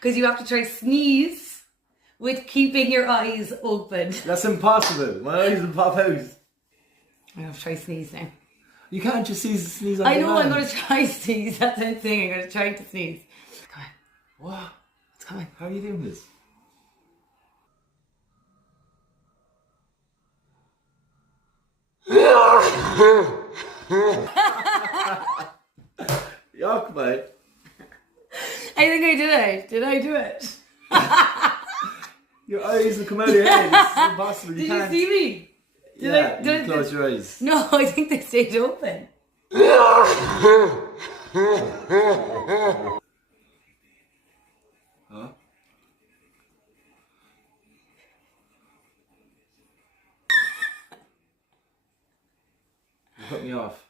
Because you have to try sneeze with keeping your eyes open. That's impossible. My eyes will pop out. I'm going to try sneeze now. You can't just sneeze on I know, I'm demand. going to try sneeze. That's the thing. I'm going to try to sneeze. Come on. What? It's coming. How are you doing this? Yuck, mate. I think I did it. Did I do it? Your eyes will come out of your head. It's impossible. Did you can't. see me? Yeah, you close your eyes. No, I think they stayed open. Huh? You put me off.